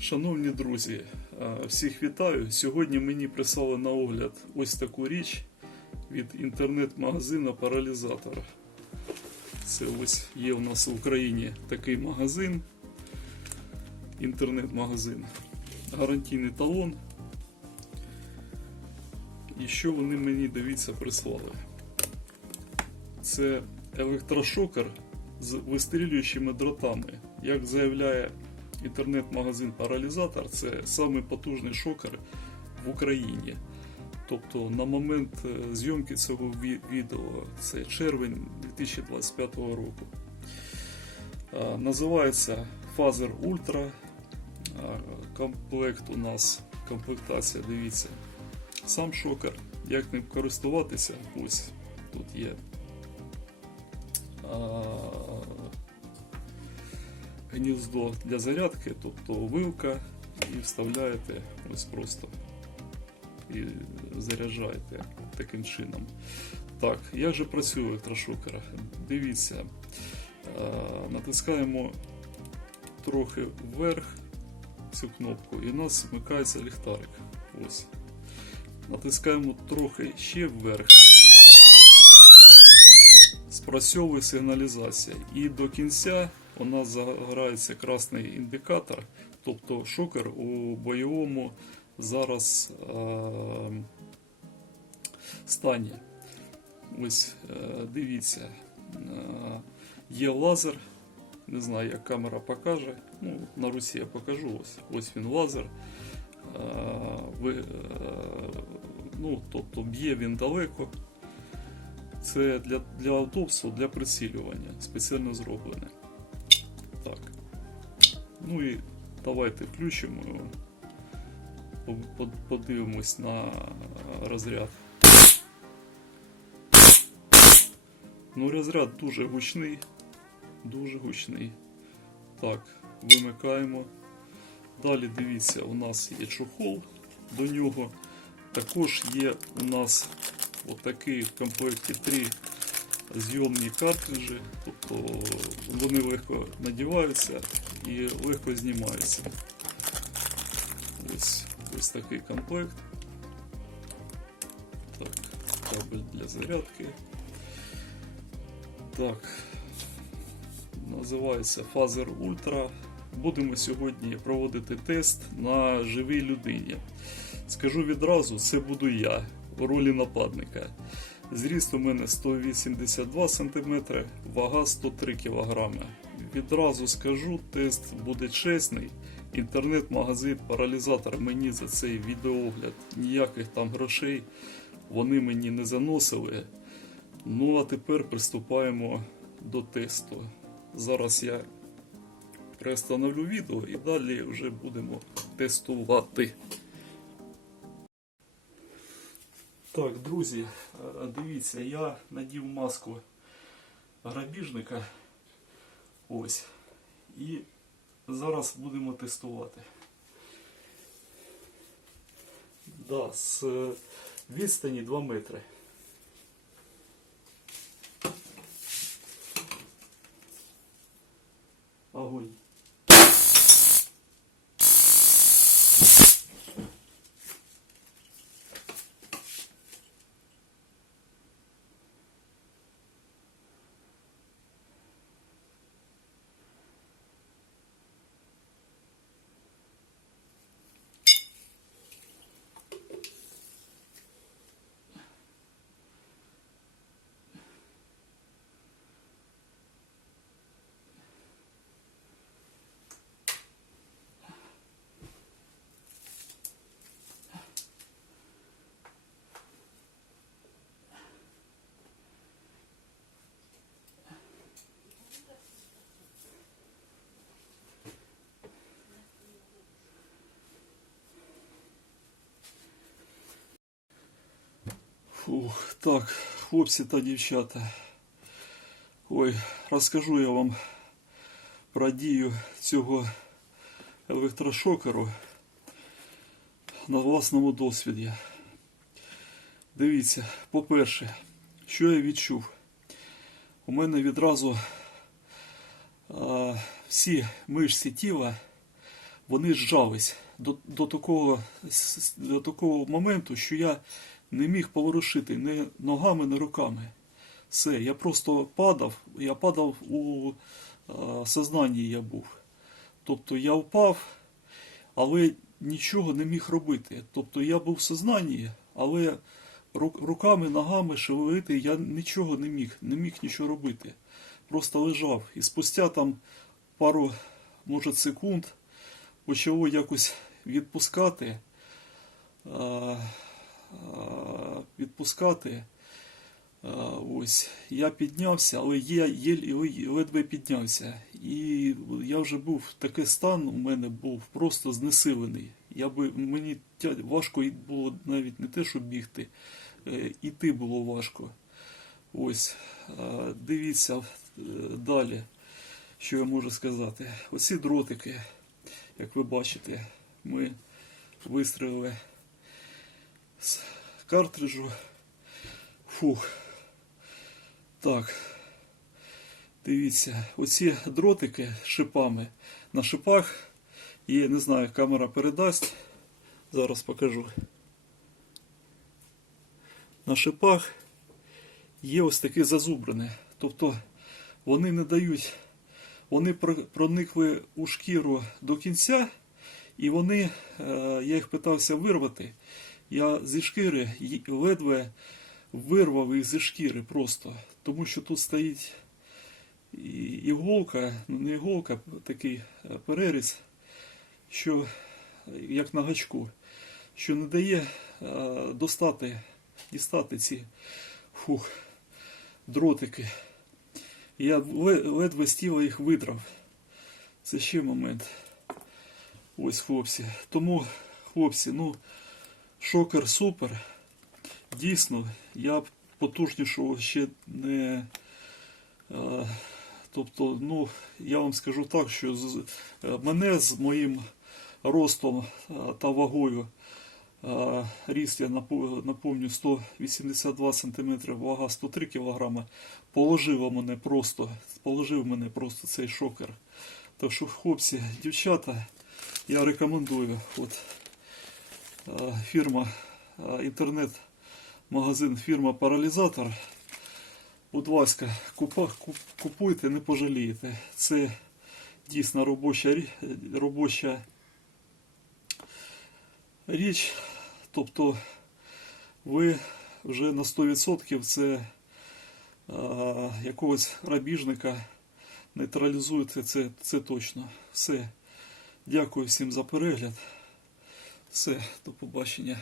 Шановні друзі, е, всіх вітаю. Сьогодні мені прислали на огляд ось таку річ від інтернет-магазину Паралізатор. Це ось є у нас в Україні такий магазин, інтернет-магазин. Гарантійний талон. І що вони мені, дивіться, прислали? Це електрошокер з вистрілюючими дротами. Як заявляє інтернет-магазин Паралізатор, це самий потужний шокер в Україні. Тобто на момент е, зйомки цього відео, це червень 2025 року. Називається Phaser Ultra. Комплект у нас, комплектація, дивіться. Сам шокер, як ним користуватися, ось тут є. Гніздо для зарядки, тобто вилка, і вставляєте ось просто і заряджаєте таким чином. Так, як же працює електрошокер? Дивіться, е, натискаємо трохи вверх цю кнопку, і у нас вмикається ліхтарик. Ось. Натискаємо трохи ще вверх. Спрацьовує сигналізація. І до кінця у нас загорається красний індикатор, тобто шокер у бойовому зараз е- стані. Ось е, дивіться, е, є лазер. Не знаю, як камера покаже. Ну, на Русі я покажу. Ось, ось він лазер. Е, е, ну, тобто б'є він далеко. Це для, для удобства, для прицілювання. Спеціально зроблене. Ну і давайте включимо. його. По- по- Подивимось на розряд. Ну, розряд дуже гучний. Дуже гучний. Так, вимикаємо. Далі дивіться, у нас є чохол до нього. Також є у нас отакий в комплекті три зйомні картриджі, тобто вони легко надіваються і легко знімаються. Ось, ось такий комплект. Так, кабель для зарядки. Так, називається Phaser Ultra. Будемо сьогодні проводити тест на живій людині. Скажу відразу, це буду я у ролі нападника. Зріст у мене 182 см, вага 103 кг. Відразу скажу, тест буде чесний. Інтернет-магазин Паралізатор мені за цей відеоогляд ніяких там грошей вони мені не заносили. Ну а тепер приступаємо до тесту. Зараз я приостановлю відео і далі вже будемо тестувати. Так, друзі, е, дивіться, я надів маску грабіжника. Ось. І зараз будемо тестувати. Да, з е, відстані 2 метри. Фух, так, хлопці та дівчата. Ой, розкажу я вам про дію цього електрошокеру на власному досвіді. Дивіться, по-перше, що я відчув? У мене відразу а, всі мишці тіла вони зжались до, до, такого, до такого моменту, що я не міг поворушити ні ногами, ні руками. Все, я просто падав, я падав у е, сознанні я був. Тобто я впав, але нічого не міг робити. Тобто я був в сознанні, але руками, ногами шевелити я нічого не міг, не міг нічого робити. Просто лежав. І спустя там пару, може, секунд почало якось відпускати. Відпускати. А, Ось я піднявся, але я єль- ледве піднявся. І я вже був такий стан у мене був просто знесилений. Я би мені важко було навіть не те, щоб бігти, е, іти було важко. Ось дивіться е, далі, що я можу сказати. Оці дротики, як ви бачите, ми вистрілили з картриджу. Фух. Так. Дивіться, оці дротики шипами на шипах. Є, не знаю, камера передасть. Зараз покажу. На шипах є ось таке зазубрене. Тобто вони не дають, вони проникли у шкіру до кінця, і вони, е, я їх питався вирвати. Я зі шкіри ледве вирвав їх зі шкіри просто. Тому що тут стоїть іголка, ну не іголка, такий е, переріз, що як на гачку, що не дає е, достати, дістати ці фух, дротики. Я ледве з тіла їх видрав. Це ще момент. Ось, хлопці. Тому, хлопці, ну, шокер супер. Дійсно, я потужнішого ще не. е, Тобто, ну, я вам скажу так, що е, мене з моїм ростом е, та вагою, ріст я напомню 182 см, вага 103 кг, положив мене просто, положив мене просто цей шокер. Так що, хлопці, дівчата, я рекомендую. От, фірма, е, інтернет-магазин фірма Паралізатор. Будь ласка, купуйте, не пожалієте. Це дійсно робоча, робоча річ. Тобто ви вже на 100% це е, якогось грабіжника нейтралізуєте, це, це точно. Все. Дякую всім за перегляд. Все, до побачення.